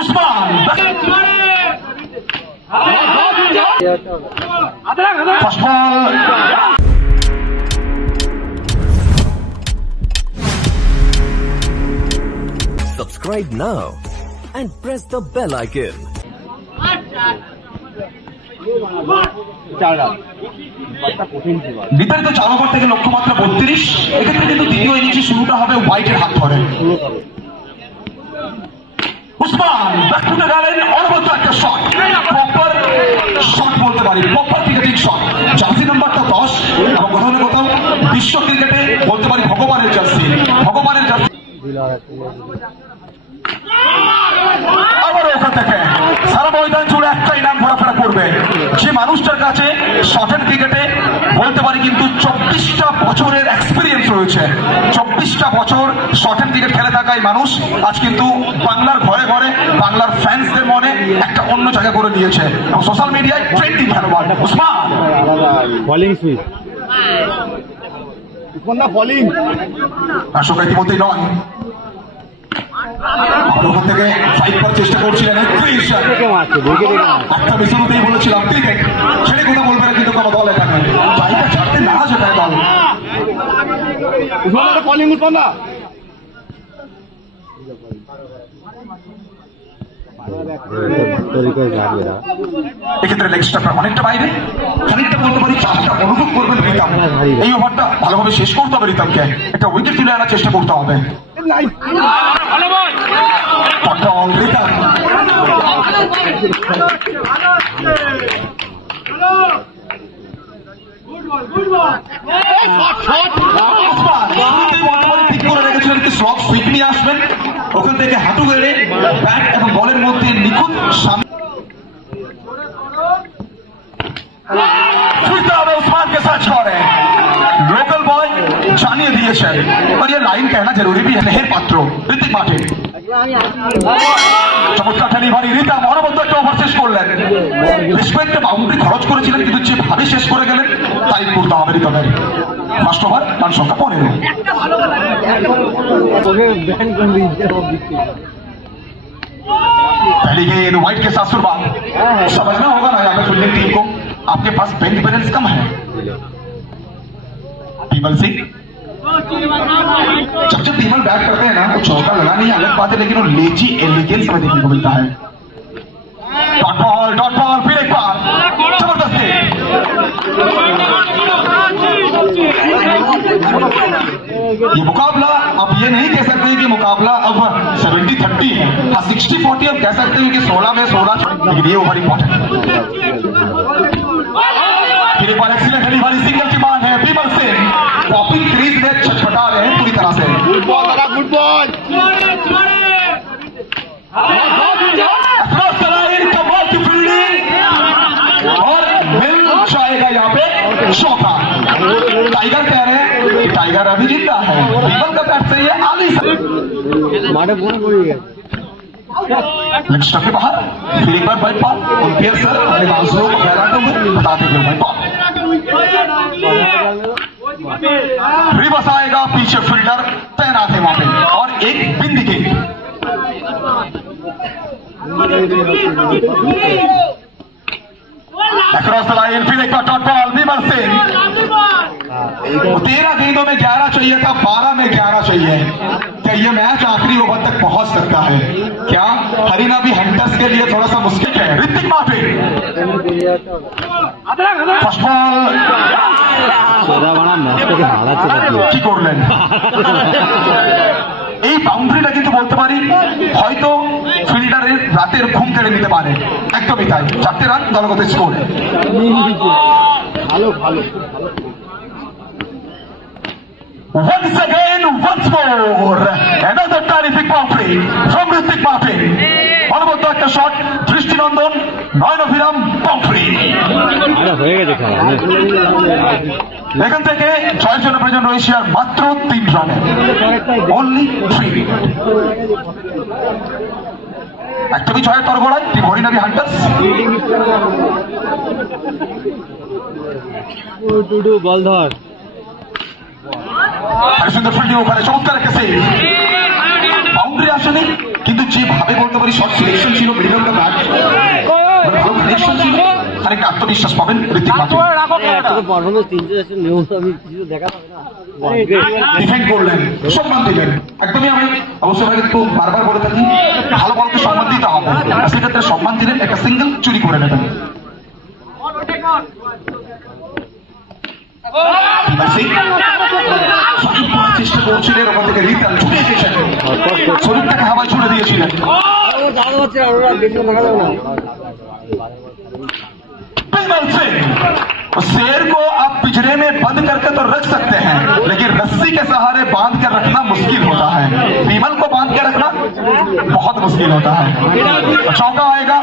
Usman first ball. Subscribe now and press the bell icon. বিতাড়িত 4 over থেকে লক্ষ্যমাত্রা 32। এক্ষেত্রে কিন্তু দ্বিতীয় ইনিংসে শুরুটা হবে হোয়াইটের হাত ধরে। উসমান ব্যাক টু দ্য গেলেন, অনবদ্য একটা শট, প্রপার শট বলতে পারি, প্রপার ক্রিকেটিং শট। জার্সি নাম্বারটা 10 এবং কোথাও না কোথাও বিশ্ব ক্রিকেটে বলতে পারি ভগবানের জার্সি, ভগবানের জার্সি। আবার ওখান থেকে সারা ময়দান জুড়ে একটাই নাম ঘোরাফেরা করবে, যে মানুষটার কাছে শর্ট ক্রিকেটে বলতে পারি কিন্তু 24টা বছরের এক্সপিরিয়েন্স রয়েছে। 24টা বছর শর্ট ক্রিকেট খেলে থাকা এই মানুষ আজ কিন্তু বাংলার ঘরে ঘরে বাংলার ফ্যান্সদের মনে একটা অন্য জায়গা করে দিয়েছে এবং সোশ্যাল মিডিয়ায় ট্রেন্ডিং খেলোয়াড় Usman. Bowling speed Usman bowling আসলে ইতিমধ্যেই নয়, ওখান থেকে ফাইট করার চেষ্টা করছিলেন। একটা বিশ্বতেই বলেছিলাম ক্রিকেট ছেড়ে কথা বলবে না কিন্তু কোনো দল এখানে জায়গা ছাড়তে না যেটাই দল। এক্ষেত্রে লেগ স্টাম্পের অনেকটা বাইরে, খানিকটা বলতে পারি চাপটা অনুভব করবেন রিতম। এই ওভারটা ভালোভাবে শেষ করতে হবে রিতমকে, একটা উইকেট তুলে আনার চেষ্টা করতে হবে। ঠিক করে রেখেছিলেন কি স্লগ সুইপ নিয়ে আসবেন, ওখান থেকে হাঁটু গেড়ে ব্যাট এবং বলের মধ্যে নিখুঁত उस्मान के साथ छोड़ है। लोकल बॉय जानिए दिए शायद, और ये लाइन कहना जरूरी भी है। मेहर पात्र ঋতিক মার্টিন চমৎকার ডেলিভারি, রিতম অনবদ্য একটা ওভার শেষ করলেন। বেশ কয়েকটা বাউন্ডারি খরচ করেছিলেন কিন্তু যেভাবে শেষ করে গেলেন তাই করতে হবে রিতমের। ফার্স্ট ওভার রান সংখ্যা 15। पहली गेंद व्हाइट के साथ शुरुआत। समझना होगा ना यहाँ पे फील्डिंग टीम को, आपके पास बेंच बैलेंस कम है। पीमल सिंह जब पीमल बैट करते हैं ना तो चौका लगा नहीं अलग बात है, लेकिन वो लेजी एलिगेंस में देखने को मिलता है। डॉट बॉल फिर एक बार जबरदस्त। ये मुकाबला अब ये नहीं कह सकते कि मुकाबला अब 70-30 है, हाँ 60-40 अब कह सकते हैं कि 16 में 16, लेकिन ये ओवर इंपॉर्टेंट। फिर एक बार एक्सीलेंट डिलीवरी, सिंगल की मान है पीमल सिंह, पॉपिंग क्रीज में छटपटा रहे हैं पूरी तरह से। गुड बॉल कमाल की फील्डिंग और मिल जाएगा यहाँ पे चौका। टाइगर कह रहे हैं कि टाइगर अभी जिंदा है, पीमल का बैट सही है, आली लेग स्टंप के बाहर। फिर एक बार वाइट बॉल, अंपायर सर अपने आंसुओं को फैलाते हुए बताते हुए वाइट बॉल। रिवर्स आएगा, पीछे फील्डर तैनात है वहां पे और एक बिंदी के अक्रॉस द लाइन। फिर एक बार डॉट बॉल, विमल सिंह। 13 गेंदों में 11 चाहिए था, 12 में 11 चाहिए। क्या ये मैच आखिरी ओवर तक पहुंच सकता है? क्या हरियाणा भी हंटर्स के लिए थोड़ा सा मुश्किल है? ऋतिक मार्टिन ফার্স্ট বল কি করলেন? এই বাউন্ডারিটা কিন্তু বলতে পারি হয়তো ফিল্ডারের রাতের ঘুম কেড়ে নিতে পারে, একদমই তাই। 4টে রান দলগত স্কোর। ভালো ভালো Once again, once more, another terrific boundary from Hrithik Martin. অনবদ্য একটা শট, দৃষ্টিনন্দন নয়নভিরাম বাউন্ডারি। এখান থেকে জয়ের জন্য প্রয়োজন রয়েছে আর মাত্র 3 রানে, অনলি 3। একদমই জয়ের তরগড়ায় টিম হরিয়ানা হান্টার্স। বল ধর সুন্দর ফিল্ডিং ওখানে চমৎকার একটা সেভ। বাউন্ডারি আসেনি কিন্তু যেভাবে বরাবরই শর্ট সিলেকশন ছিল, মিডল অফ দ্য ব্যাট, ভালো কানেকশন ছিল, খানিকটা আত্মবিশ্বাস পাবেন ঋত্বিক মার্টিন। পারফরমেন্স 300 নিয়ম আমি কিছু দেখা পাবে না। ডিফেন্ড করলেন, সম্মান দিলেন। একদমই আমি অবশ্যই ভাই একটু বারবার বলে থাকি, ভালো বলকে সম্মান দিতে হবে, সেক্ষেত্রে সম্মান দিলেন, একটা সিঙ্গেল চুরি করে নেবেন। চেষ্টা করছিলেন, ওখান থেকে রিটার্ন ছুটে এসেছেন, শরীরটাকে হাওয়ায় ছুড়ে দিয়েছিলেন। बिमल सिंह, शेर को आप पिंजरे में बंद करके तो रख सकते हैं, लेकिन रस्सी के सहारे बांध कर रखना मुश्किल होता है। बिमल को बांध के रखना बहुत मुश्किल होता है। चौका आएगा।